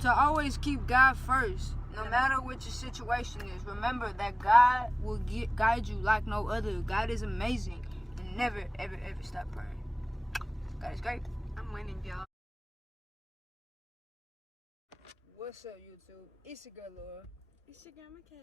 to always keep God first, no matter what your situation is. Remember that God will guide you like no other. God is amazing, and never, ever, ever stop praying. God is great. I'm winning, y'all. What's up, YouTube? It's your girl, Laura. It's your girl, McKay.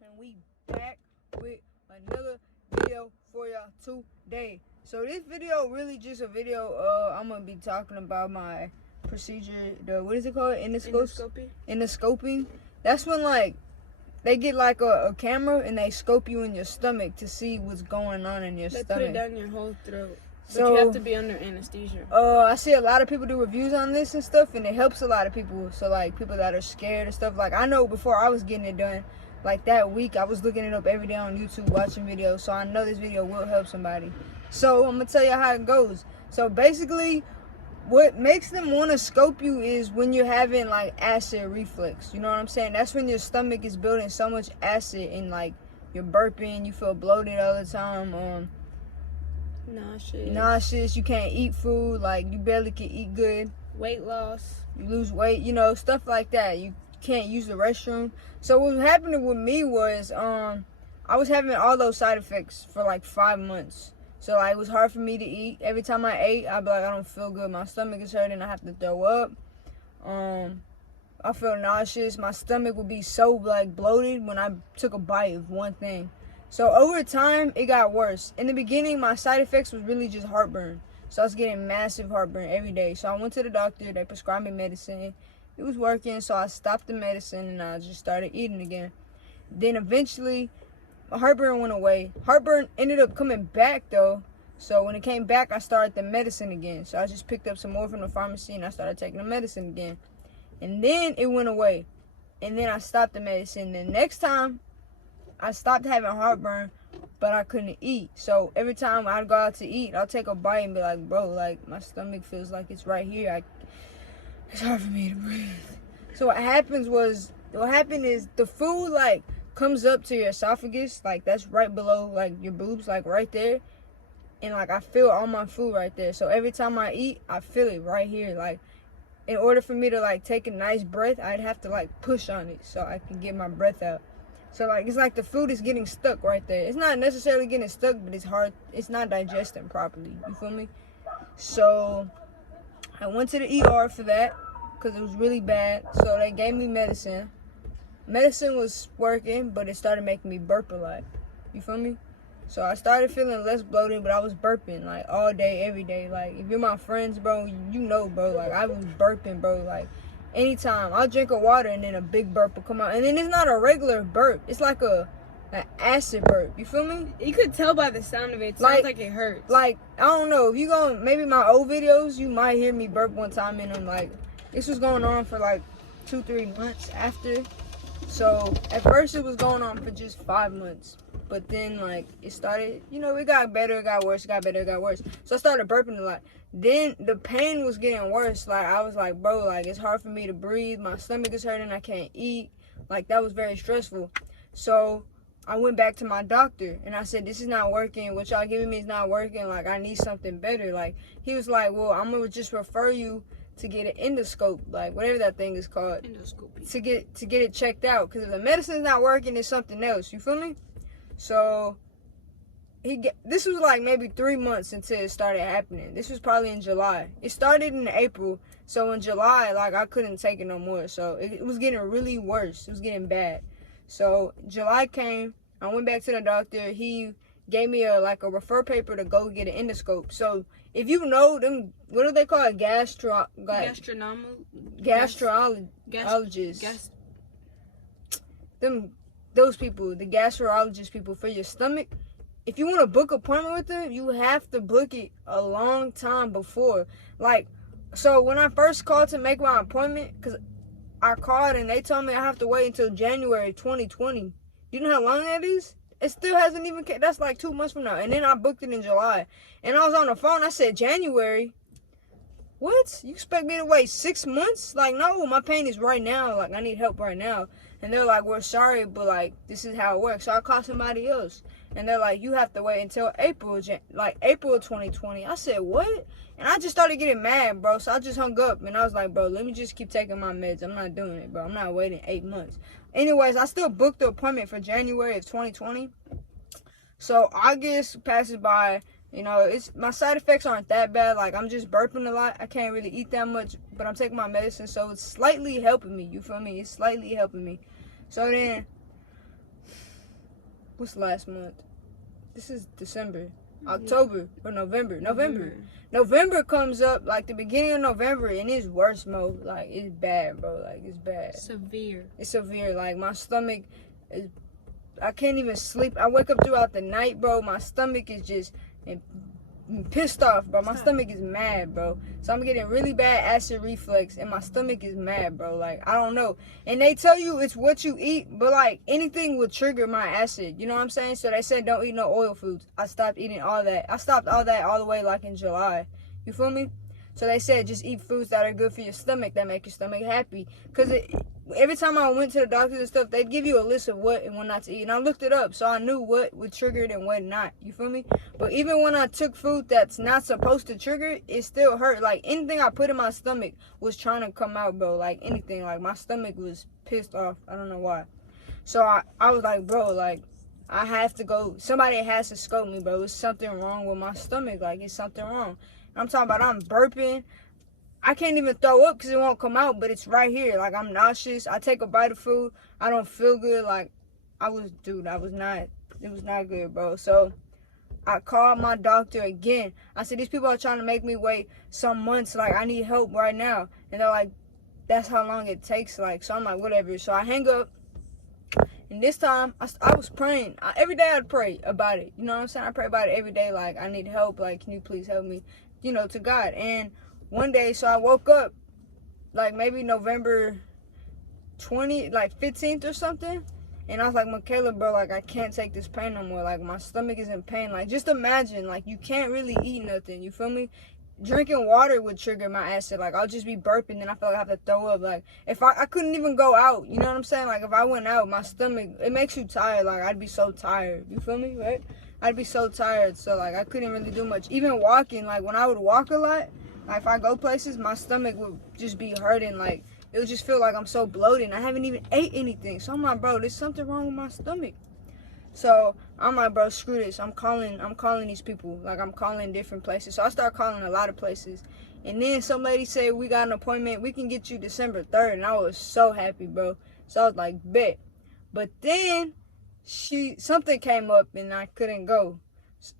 And we back with another video for y'all today. So this video really just a video. I'm gonna be talking about my procedure. What is it called? Endoscoping. That's when like they get like a camera and they scope you in your stomach to see what's going on in your stomach. They put it down your whole throat. So, but you have to be under anesthesia. I see a lot of people do reviews on this and stuff, and it helps a lot of people. So like people that are scared and stuff. Like I know before I was getting it done, like that week I was looking it up every day on YouTube, watching videos. So I know this video will help somebody. So I'm gonna tell you how it goes. So basically, what makes them want to scope you is when you're having like acid reflux. You know what I'm saying? That's when your stomach is building so much acid and like you're burping, you feel bloated all the time. Nauseous, you can't eat food, like you barely can eat good. Weight loss. You lose weight, you know, stuff like that. You can't use the restroom. So what was happening with me was I was having all those side effects for like 5 months. So like it was hard for me to eat. Every time I ate, I'd be like, I don't feel good. My stomach is hurting. I have to throw up. I feel nauseous. My stomach would be so like bloated when I took a bite of one thing. So over time, it got worse. In the beginning, my side effects was really just heartburn. So I was getting massive heartburn every day. So I went to the doctor. They prescribed me medicine. It was working, so I stopped the medicine and I just started eating again. Then eventually, my heartburn went away. Heartburn ended up coming back though. So when it came back, I started the medicine again. So I just picked up some more from the pharmacy and I started taking the medicine again. And then it went away. And then I stopped the medicine. The next time, I stopped having heartburn, but I couldn't eat. So every time I'd go out to eat, I'll take a bite and be like, bro, like my stomach feels like it's right here. It's hard for me to breathe. So what happened is the food like comes up to your esophagus, like that's right below like your boobs, like right there. And like I feel all my food right there. So every time I eat, I feel it right here. Like in order for me to like take a nice breath, I'd have to like push on it so I can get my breath out. So like it's like the food is getting stuck right there. It's not necessarily getting stuck, but it's hard. It's not digesting properly. You feel me? So I went to the ER for that because it was really bad. So they gave me medicine. Medicine was working, but it started making me burp a lot. You feel me? So I started feeling less bloated, but I was burping like all day, every day. Like if you're my friends, bro, you know, bro. Like I was burping, bro. Like anytime I'll drink a water and then a big burp will come out, and then it's not a regular burp. It's like an acid burp. You feel me? You could tell by the sound of it. It sounds like it hurts. Like I don't know if you go maybe my old videos, you might hear me burp one time in them. Like this was going on for like 2-3 months after. So at first it was going on for just 5 months, but then like it started, you know, it got better, it got worse, it got better, it got worse. So I started burping a lot. Then the pain was getting worse. Like I was like, bro, like it's hard for me to breathe. My stomach is hurting. I can't eat. Like that was very stressful. So I went back to my doctor and I said, this is not working. What y'all giving me is not working. Like I need something better. Like he was like, well, I'm gonna just refer you to get an endoscope, like whatever that thing is called. Endoscopy. To get it checked out. Because if the medicine's not working, it's something else. You feel me? So this was like maybe 3 months until it started happening. This was probably in July. It started in April. So in July, like I couldn't take it no more. So it was getting really worse. It was getting bad. So July came. I went back to the doctor. He gave me a refer paper to go get an endoscope. So if you know them, what do they call it? Gastrologists. Those people, the gastrologist people for your stomach. If you want to book an appointment with them, you have to book it a long time before. Like, so when I first called to make my appointment, because I called and they told me I have to wait until January 2020. You know how long that is? It still hasn't even, that's like 2 months from now. And then I booked it in July. And I was on the phone, I said, January? What? You expect me to wait 6 months? Like, no, my pain is right now. Like, I need help right now. And they're like, we're sorry, but like, this is how it works. So I called somebody else. And they're like, you have to wait until April of 2020. I said, what? And I just started getting mad, bro. So I just hung up and I was like, bro, let me just keep taking my meds. I'm not doing it, bro. I'm not waiting 8 months. Anyways, I still booked the appointment for January of 2020. So August passes by. You know, my side effects aren't that bad. Like, I'm just burping a lot. I can't really eat that much, but I'm taking my medicine, so it's slightly helping me. You feel me? It's slightly helping me. So then, what's last month? This is December, October, or November. November comes up, like the beginning of November, and it's worse mode. Like, it's bad, bro. Like, it's bad. Severe. It's severe. Like, my stomach is, I can't even sleep. I wake up throughout the night, bro. My stomach is just pissed off, bro. My stomach is mad, bro. So I'm getting really bad acid reflux, and my stomach is mad, bro. Like, I don't know. And they tell you it's what you eat, but like anything will trigger my acid. You know what I'm saying? So they said don't eat no oil foods. I stopped eating all that. I stopped all that all the way like in July. You feel me? So they said just eat foods that are good for your stomach, that make your stomach happy. Because every time I went to the doctors and stuff, they'd give you a list of what and what not to eat. And I looked it up, so I knew what would trigger it and what not. You feel me? But even when I took food that's not supposed to trigger it, it still hurt. Like, anything I put in my stomach was trying to come out, bro. Like, anything. Like, my stomach was pissed off. I don't know why. So I was like, bro, like, I have to go. Somebody has to scope me, bro. There's something wrong with my stomach. Like, it's something wrong. I'm talking about I'm burping. I can't even throw up because it won't come out, but it's right here. Like, I'm nauseous. I take a bite of food. I don't feel good. Like, it was not good, bro. So I called my doctor again. I said, these people are trying to make me wait some months. Like, I need help right now. And they're like, that's how long it takes. Like, so I'm like, whatever. So I hang up. And this time, I was praying. Every day I'd pray about it. You know what I'm saying? I pray about it every day. Like, I need help. Like, can you please help me? You know, to God. And one day, so I woke up, like, maybe November 15th or something. And I was like, Michaela, bro, like, I can't take this pain no more. Like, my stomach is in pain. Like, just imagine, like, you can't really eat nothing. You feel me? Drinking water would trigger my acid. Like, I'll just be burping, then I feel like I have to throw up. Like, if I couldn't even go out. You know what I'm saying? Like, if I went out, my stomach, it makes you tired. Like, I'd be so tired. You feel me, right? I'd be so tired. So, like, I couldn't really do much. Even walking, like, when I would walk a lot, like, if I go places, my stomach would just be hurting. Like, it would just feel like I'm so bloated. And I haven't even ate anything. So I'm like, bro, there's something wrong with my stomach. So I'm like, bro, screw this. I'm calling these people. Like, I'm calling different places. So I start calling a lot of places. And then some lady said, we got an appointment. We can get you December 3rd. And I was so happy, bro. So I was like, bet. But then something came up and I couldn't go.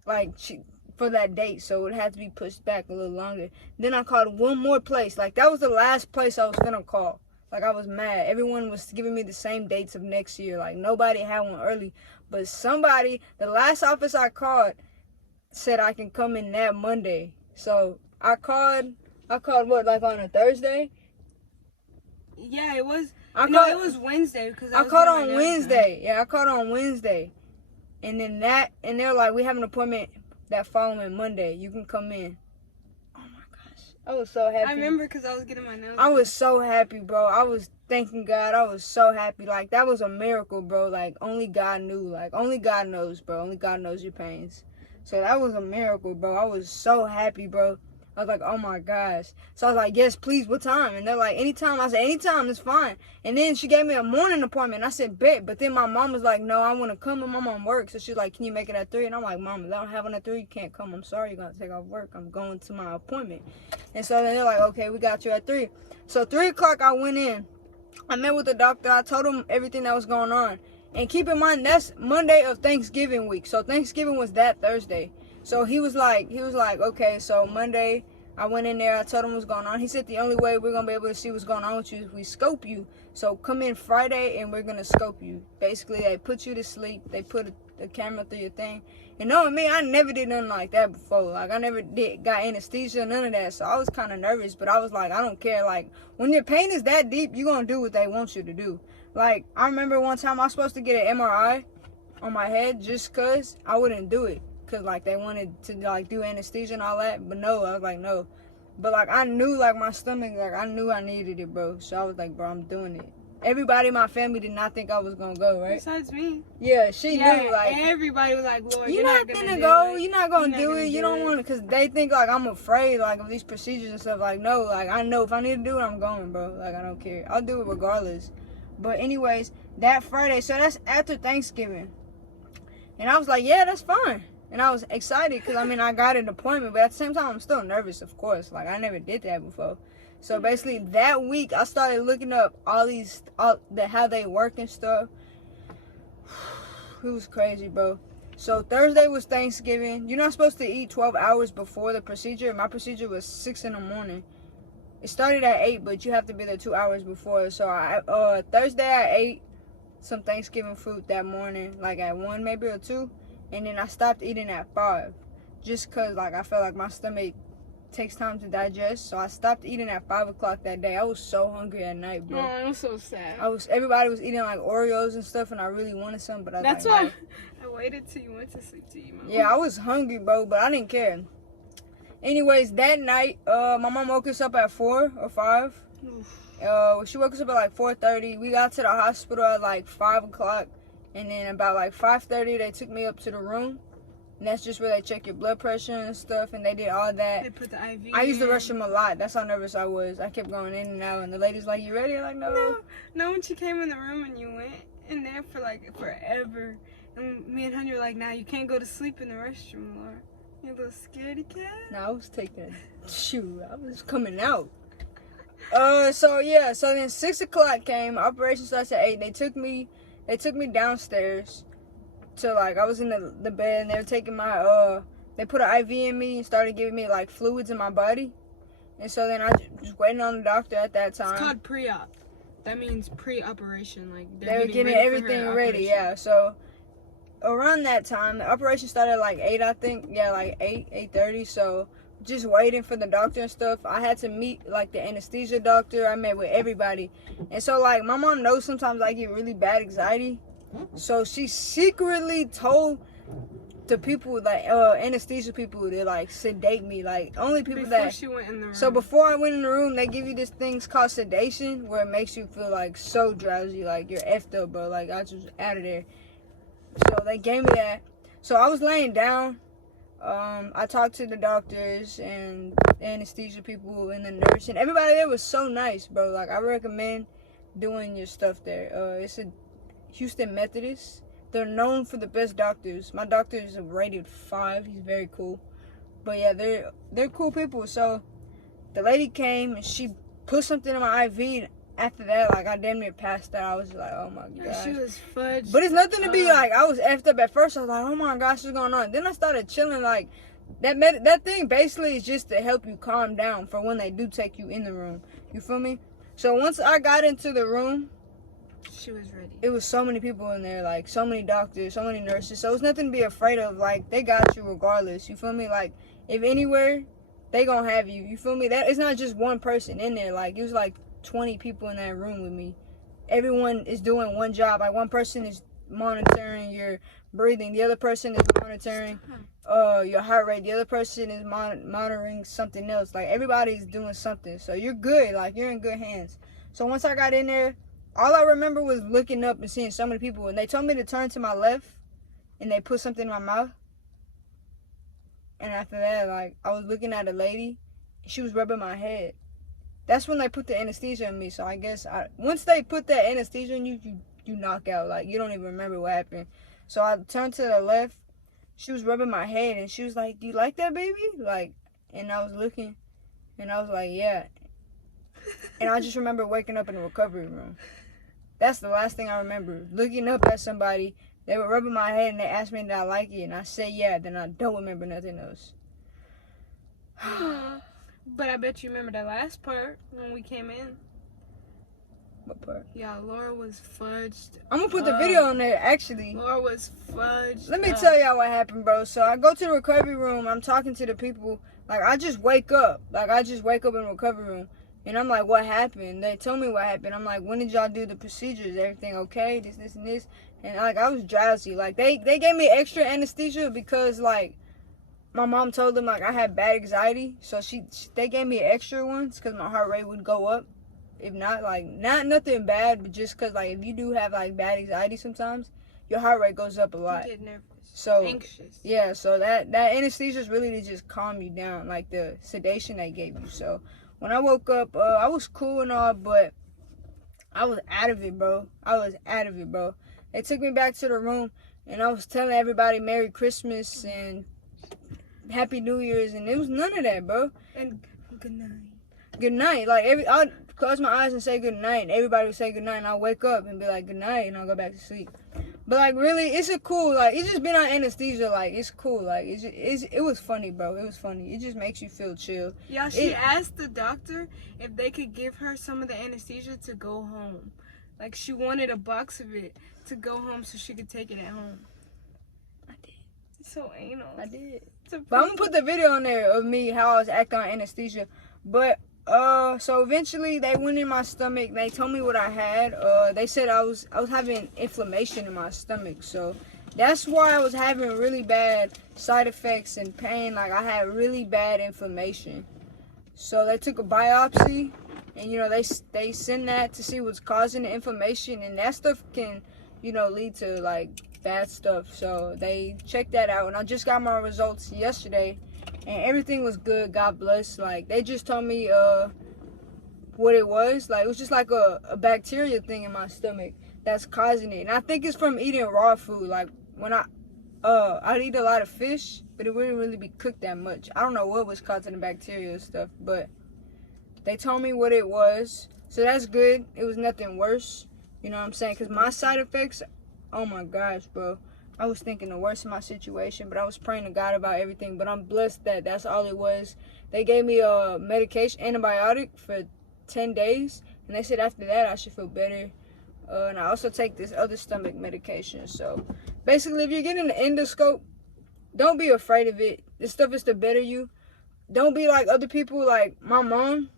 Like, for that date, so it had to be pushed back a little longer. Then I called one more place. Like, that was the last place I was gonna call. Like, I was mad. Everyone was giving me the same dates of next year. Like, nobody had one early. But somebody, the last office I called, said I can come in that Monday. So I called what, like on a Thursday? Yeah, it was. It was Wednesday because I called on Wednesday. Yeah, I called on Wednesday. And then they're like, we have an appointment that following Monday. You can come in. Oh my gosh. I was so happy. I remember because I was getting my nails. I was so happy, bro. I was thanking God. I was so happy. Like, that was a miracle, bro. Like, only God knew. Like, only God knows, bro. Only God knows your pains. So that was a miracle, bro. I was so happy, bro. I was like, oh my gosh. So I was like, yes, please, what time? And they're like, anytime. I said, anytime, it's fine. And then she gave me a morning appointment. I said, bet. But then my mom was like, no, I want to come. And my mom works. So she's like, can you make it at 3? And I'm like, mom, if I don't have one at 3, you can't come. I'm sorry, you're going to take off work. I'm going to my appointment. And so then they're like, okay, we got you at 3. So 3 o'clock, I went in. I met with the doctor. I told him everything that was going on. And keep in mind, that's Monday of Thanksgiving week. So Thanksgiving was that Thursday. So he was like, okay, so Monday, I went in there, I told him what's going on. He said the only way we're going to be able to see what's going on with you is if we scope you. So come in Friday and we're going to scope you. Basically, they put you to sleep. They put a camera through your thing. And knowing me, I never did nothing like that before. Like, I never got anesthesia, none of that. So I was kind of nervous, but I was like, I don't care. Like, when your pain is that deep, you're going to do what they want you to do. Like, I remember one time I was supposed to get an MRI on my head just because I wouldn't do it. Because, like, they wanted to, like, do anesthesia and all that. But no, I was like, no. But, like, I knew, like, my stomach, like, I knew I needed it, bro. So I was like, bro, I'm doing it. everybody in my family did not think I was gonna go, right? Besides me. Yeah, she knew, like, everybody was like, Lord, you're not gonna do go, it. you're not gonna do it, you don't want to, because they think, like, I'm afraid, like, of these procedures and stuff. Like, no, like, I know if I need to do it, I'm going, bro. Like, I don't care. I'll do it regardless. But anyways, that Friday, so that's after Thanksgiving. And I was like, yeah, that's fine. And I was excited because, I mean, I got an appointment. But at the same time, I'm still nervous, of course. Like, I never did that before. So, basically, that week, I started looking up how they work and stuff. It was crazy, bro. So, Thursday was Thanksgiving. You're not supposed to eat 12 hours before the procedure. My procedure was 6 in the morning. It started at 8, but you have to be there 2 hours before. So, Thursday, I ate some Thanksgiving food that morning, like at 1 maybe or 2, and then I stopped eating at 5 just because, like, I felt like my stomach takes time to digest. So I stopped eating at 5 o'clock that day. I was so hungry at night, bro. Oh, I'm so sad. Everybody was eating like Oreos and stuff, and I really wanted some, but that's like, why I waited till you went to sleep to eat. Yeah, I was hungry, bro, but I didn't care. Anyways, that night, my mom woke us up at 4 or 5. She woke us up at like 4:30. We got to the hospital at like 5 o'clock, and then about like 5:30 they took me up to the room, and that's just where they check your blood pressure and stuff, and they did all that. They put the IV I used the restroom a lot. That's how nervous I was. I kept going in and out, and the lady's like, "You ready?" I'm like, no. When she came in the room and you went in there for like forever, and me and Honey were like, "Nah, you can't go to sleep in the restroom, Laura. You little scaredy cat." No, I was taking I was coming out. So then 6 o'clock came. Operation starts at 8. They took me downstairs to, like, I was in the bed, and they were taking my they put an IV in me and started giving me like fluids in my body. And so then I just waiting on the doctor at that time. It's called pre-op. That means pre-operation. Like they were getting everything ready. Yeah. So around that time, the operation started at like 8, I think. Yeah, like 8:30. So just waiting for the doctor and stuff. I had to meet like the anesthesia doctor. I met with everybody. And so, like, my mom knows sometimes I get really bad anxiety. So she secretly told the people, like, anesthesia people, to like sedate me. Like, only people before she went in the room. So before I went in the room, they give you this thing called sedation, where it makes you feel like so drowsy, like you're effed up, bro. Like, I just out of there. So they gave me that. So I was laying down. I talked to the doctors and the anesthesia people and the nurse, and everybody there was so nice, bro. Like, I recommend doing your stuff there. It's a Houston Methodist. They're known for the best doctors. My doctor is a rated 5. He's very cool. But yeah, they're cool people. So the lady came and she put something in my IV. And after that, like, I damn near passed out. I was like, oh my gosh. She was fudged. But it's nothing to be like, I was effed up at first. I was like, oh my gosh, what's going on? Then I started chilling. Like, that thing basically is just to help you calm down for when they do take you in the room. You feel me? So once I got into the room, she was ready. It was so many people in there, like, so many doctors, so many nurses. So it's nothing to be afraid of. Like, they got you regardless. You feel me? Like, if anywhere, they gonna have you. You feel me? That it's not just one person in there. Like, it was like 20 people in that room with me. Everyone is doing one job. Like, one person is monitoring your breathing. The other person is monitoring your heart rate. The other person is monitoring something else. Like, everybody's doing something. So you're good. Like, you're in good hands. So once I got in there, all I remember was looking up and seeing so many people. And they told me to turn to my left, and they put something in my mouth. And after that, like, I was looking at a lady. She was rubbing my head. That's when they put the anesthesia on me. So I guess once they put that anesthesia on you, you knock out. Like, you don't even remember what happened. So I turned to the left. She was rubbing my head, and she was like, "Do you like that, baby?" Like, and I was looking, and I was like, "Yeah." And I just remember waking up in the recovery room. That's the last thing I remember. Looking up at somebody, they were rubbing my head, and they asked me did I like it, and I said yeah. Then I don't remember nothing else. But I bet you remember that last part when we came in. What part? Yeah, Laura was fudged. I'm gonna put the video on there, actually. Laura was fudged. Let me tell y'all what happened, bro. So I go to the recovery room. I'm talking to the people. Like, I just wake up. Like, I just wake up in the recovery room. And I'm like, what happened? They told me what happened. I'm like, when did y'all do the procedures? Everything okay? This, and this. And, like, I was drowsy. Like, they gave me extra anesthesia because, like, my mom told them, like, I had bad anxiety. So they gave me extra ones because my heart rate would go up. if not, like, not nothing bad, but just because, like, if you do have, like, bad anxiety sometimes, your heart rate goes up a lot. You get nervous. So, anxious. Yeah, so that anesthesia is really to just calm you down, like the sedation they gave you. So, when I woke up, I was cool and all, but I was out of it, bro. They took me back to the room, and I was telling everybody Merry Christmas and Happy New Year's, and it was none of that, bro. And good night. Good night. Like, I'd close my eyes and say good night, and everybody would say good night, and I'll wake up and be like, good night, and I'll go back to sleep. But, like, really, it's a cool, like, it's just been on anesthesia, like, it's cool. Like, it was funny, bro. It was funny. It just makes you feel chill. Yeah, she asked the doctor if they could give her some of the anesthesia to go home. Like, she wanted a box of it to go home so she could take it at home. I did. It's so anal. I did. But I'm going to put the video on there of me, how I was acting on anesthesia. But, so eventually they went in my stomach. They told me what I had. They said I was having inflammation in my stomach. So that's why I was having really bad side effects and pain. Like, I had really bad inflammation. So they took a biopsy, and, you know, they send that to see what's causing the inflammation. And that stuff can, you know, lead to, like, bad stuff. So they checked that out, and I just got my results yesterday. And everything was good, God bless. Like, they just told me what it was. Like, it was just like a bacteria thing in my stomach that's causing it. And I think it's from eating raw food. Like, when I'd eat a lot of fish, but it wouldn't really be cooked that much. I don't know what was causing the bacteria and stuff, but they told me what it was. So that's good. It was nothing worse. You know what I'm saying? Because my side effects, oh my gosh, bro. I was thinking the worst of my situation, but I was praying to God about everything. But I'm blessed that that's all it was. They gave me a medication, antibiotic for 10 days. And they said after that I should feel better. And I also take this other stomach medication. So basically, if you're getting an endoscope, don't be afraid of it. This stuff is to better you. Don't be like other people. Like my mom,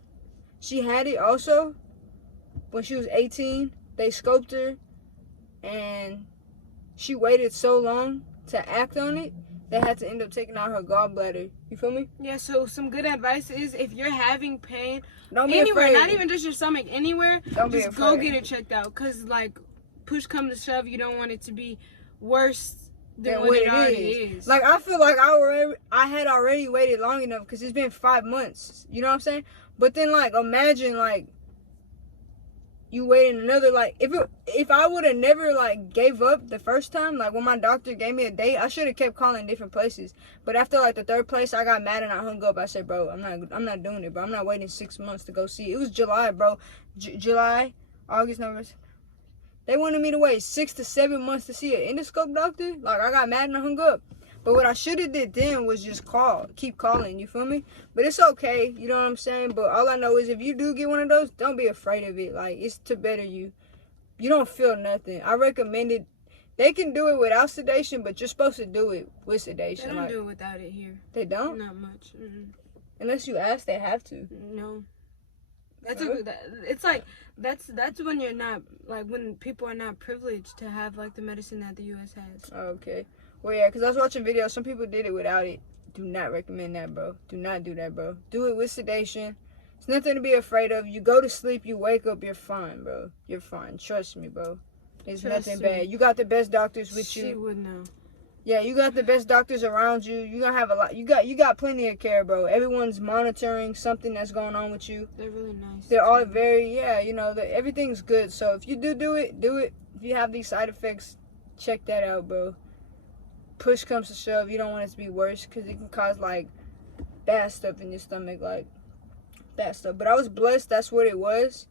she had it also when she was 18. They scoped her, and she waited so long to act on it, they had to end up taking out her gallbladder. You feel me? Yeah, so some good advice is if you're having pain Don't be anywhere, afraid. not even just your stomach, anywhere, just go get it checked out. Because, like, push come to shove, you don't want it to be worse than what it already is. Like, I feel like I had already waited long enough because it's been 5 months. You know what I'm saying? But then, like, imagine, like, you waiting another, like, if I would have never, like, gave up the first time, like, when my doctor gave me a date, I should have kept calling different places. But after, like, the third place, I got mad and I hung up. I said, bro, I'm not doing it, bro. I'm not waiting 6 months to go see. It was July, bro. July, August, November. They wanted me to wait 6 to 7 months to see an endoscope doctor. Like, I got mad and I hung up. But what I should have did then was just keep calling, you feel me? But it's okay, you know what I'm saying? But all I know is if you do get one of those, don't be afraid of it. Like, it's to better you. You don't feel nothing. I recommend it. They can do it without sedation, but you're supposed to do it with sedation. They don't do it without it here. They don't? Not much. Mm-mm. Unless you ask, they have to. No. It's like that's when you're not, like, when people are not privileged to have, like, the medicine that the U.S. has. Okay. Well, yeah, because I was watching videos. Some people did it without it. Do not recommend that, bro. Do not do that, bro. Do it with sedation. It's nothing to be afraid of. You go to sleep, you wake up, you're fine, bro. You're fine. Trust me, bro. It's nothing bad. You got the best doctors with you. She would know. Yeah, you got the best doctors around you. You gonna have a lot. You got plenty of care, bro. Everyone's monitoring something that's going on with you. They're really nice. They're all very, you know, everything's good. So if you do it, do it. If you have these side effects, check that out, bro. Push comes to shove, you don't want it to be worse because it can cause, like, bad stuff in your stomach, like, bad stuff. But I was blessed. That's what it was.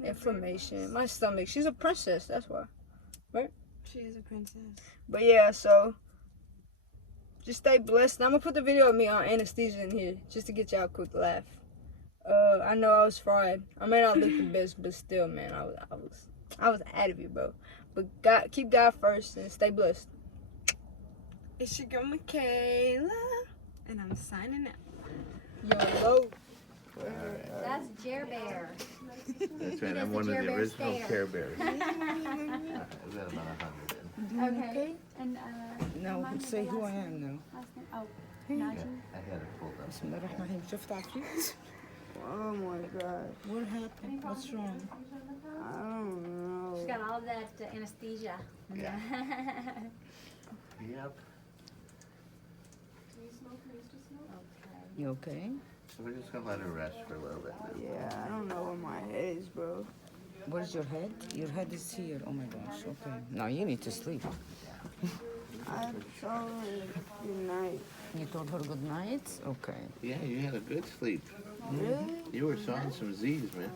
Inflammation. My stomach. She's a princess. That's why. Right? She is a princess. But yeah, so just stay blessed. I'm gonna put the video of me on anesthesia in here just to get y'all a quick laugh. I know I was fried. I may not look the best, but still, man, I was out of it, bro. But keep God first and stay blessed. It's your girl Michaela, and I'm signing out. Yo. That's Jer Bear. That's right. He I'm does one the of the Jer Bear original stare. Care Bears. Is that about 100 then? Okay. And No, say who I am now. last name. Oh, Yeah, Najee. I had it pulled up. بسم الله الرحمن الرحيم. شفت عفريت؟ Oh my god. What happened? What's wrong? I don't know. She's got all of that anesthesia. Yeah. Yep. Okay. You okay? So we're just gonna let her rest for a little bit now. Yeah, I don't know where my head is, bro. Where's your head? Your head is here. Oh my gosh. Okay. Now you need to sleep. I told her good night. You told her good night? Okay. Yeah, you had a good sleep. Really? You were sawing some Z's, man.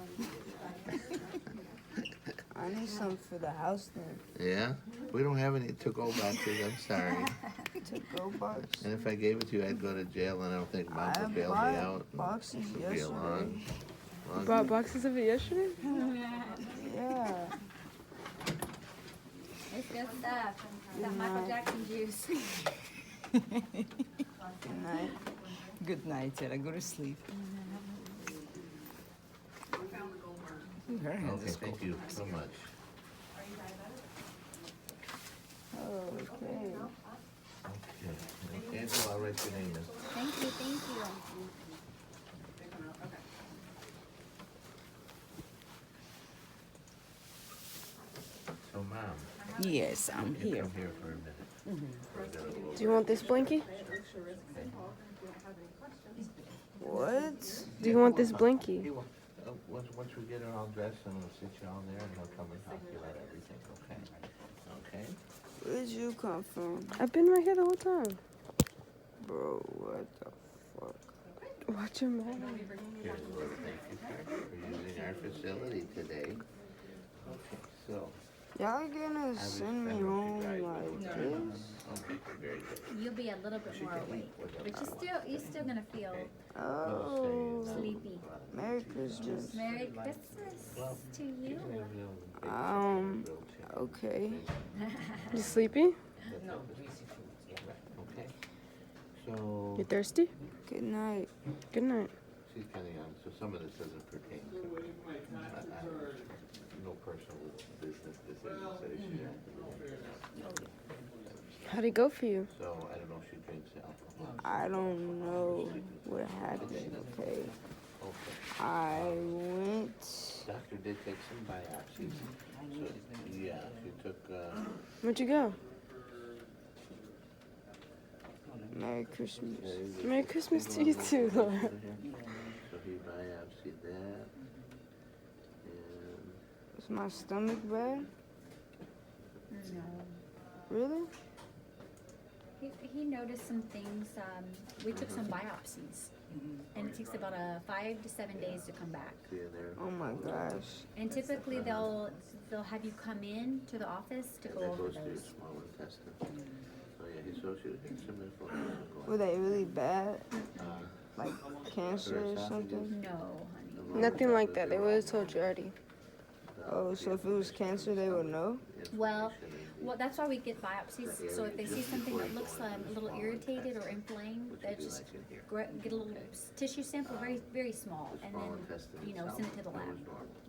I need something for the house then. Yeah? We don't have any to-go boxes, I'm sorry. To go box. And if I gave it to you, I'd go to jail, and I don't think Mom I would bail me bought out. boxes It'd be a yesterday. long You brought boxes of it yesterday? Yeah. It's good stuff. That Michael Jackson juice. Good night. Good night, Sarah. Go to sleep. Her hands Okay, is thank you so much. Okay. Okay. Angela, I'll write your name in. Thank you, thank you. So, Mom, Yes, I'm you here. come here for a minute. Do you want this blankie? What? Do you want this blankie? Once we get her all dressed, and we'll sit you all there, and he'll come and talk to you about everything, okay? Okay? Where did you come from? I've been right here the whole time. Bro, what the fuck? Watch your mouth. Here's a little thank you card for using our facility today. Okay, so, Y'all gonna send me home like this? okay, very good. You'll be a little bit more awake, but you're still gonna feel Oh. sleepy. Merry Christmas. Merry Christmas to you. Okay. You sleepy? Okay, so, You thirsty? Good night. Good night. she's kind of young, so some of this doesn't pertain to no personal business decisions that she had. How'd it go for you? So, I don't know if she drinks alcohol. I don't know what happened, okay? Okay. I went. Doctor did take some biopsies. So, yeah, she took, Where'd you go? Merry Christmas. Merry Christmas to you too, Laura. So he biopsied that. And Is my stomach bad? No. Really? He noticed some things. We took some biopsies, and it takes about 5 to 7 days to come back. see in there. Oh my gosh. And typically they'll have you come in to the office to And go that over goes to your those. small intestine. So yeah, he showed you some inflammation Were going they really bad? on. Like cancer or something? No, honey. Nothing like that. They would have told you already. Oh, so if it was cancer, they would know? Well, that's why we get biopsies. So if they see something that looks a little irritated or inflamed, they just get a little tissue sample, very very small, and then send it to the lab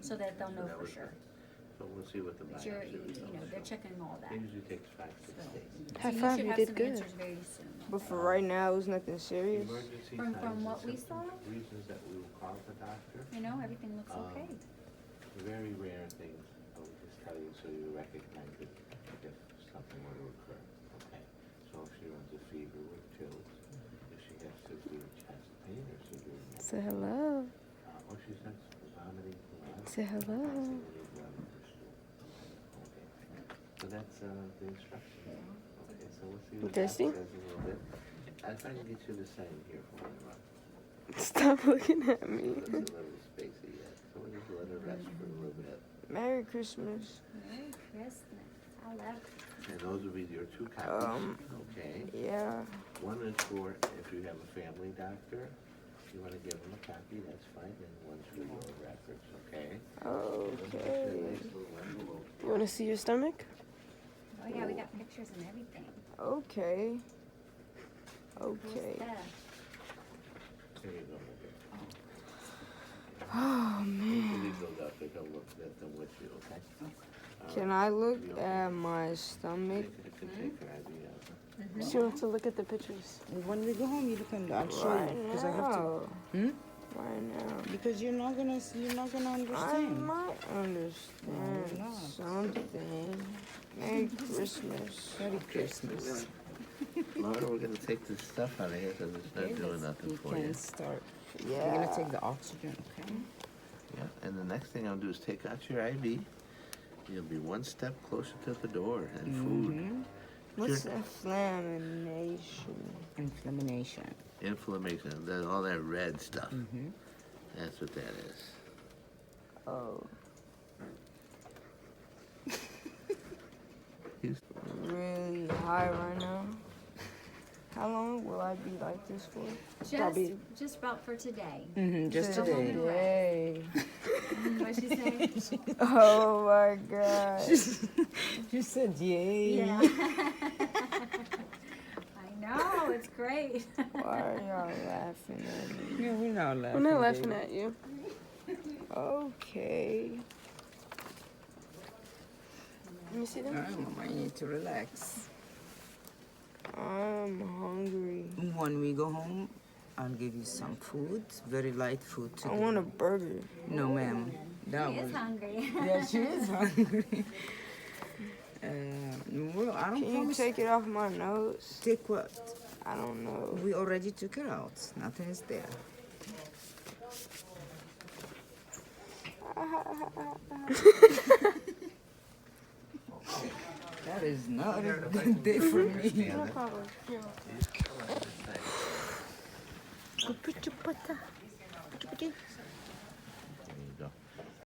so that they'll know for sure. So we'll see what the But biopsy they're checking all that. It usually takes 5 to 6 days. So High you five, should you have did some good. answers very soon. But for right now, it was nothing serious. Emergency From times what and we some saw? reasons that we will call the doctor. Everything looks okay. Very rare things, I will just tell you so you recognize it if something were to occur. Okay, so if she runs a fever with chills, if she has severe chest pain or severe neck, Say hello. or she starts vomiting blood. Say hello. So that's the instruction. Okay, so we'll see what Thirsty? that says a little bit. I'll try to get you to sign here for me, Ron. Stop looking at me. So it's a little spacey yet, so we'll just let her rest for a little bit. Merry Christmas. Merry Christmas. I love it. And those will be your 2 copies, okay? Yeah. One is for if you have a family doctor, if you want to give them a copy, that's fine, and one's for your records, okay? Okay. You want to see your stomach? Oh yeah, we got pictures and everything. Okay. Cool Okay. stuff. There you go. Oh man. Leave those out there, don't look at them with you, okay? Can I look at my stomach? I can take her idea. She wants to look at the pictures. When we go home, you can. I'll show you because I have to. Right now. right now. Because you're not gonna I understand. might understand not. something. Merry Christmas. Merry Christmas. Laura, we're gonna take this stuff out of here because it's not doing nothing We for you. can start. Yeah. We're gonna take the oxygen, okay? Yeah, and the next thing I'll do is take out your IV. You'll be one step closer to the door and food. What's inflammation? Inflammation. Inflammation, all that red stuff. That's what that is. Oh, He's- really high right now. How long will I be like this for? Just about for today. Just today. Today. What she say? Oh my God. She said yay. Yeah. I know, it's great. Why are y'all laughing at me? Yeah, we're not laughing. We're not laughing baby. at you. Okay. Let me see them. Alright, Mama, you need to relax. I'm hungry. When we go home, I'll give you some food, very light food I today. want a burger. No, ma'am. That He is was. hungry. Yeah, she is hungry. Well, I don't Can you promise. take it off my nose? Take what? I don't know. We already took it out. Nothing is there. That is not a good day for me. No problem. Here.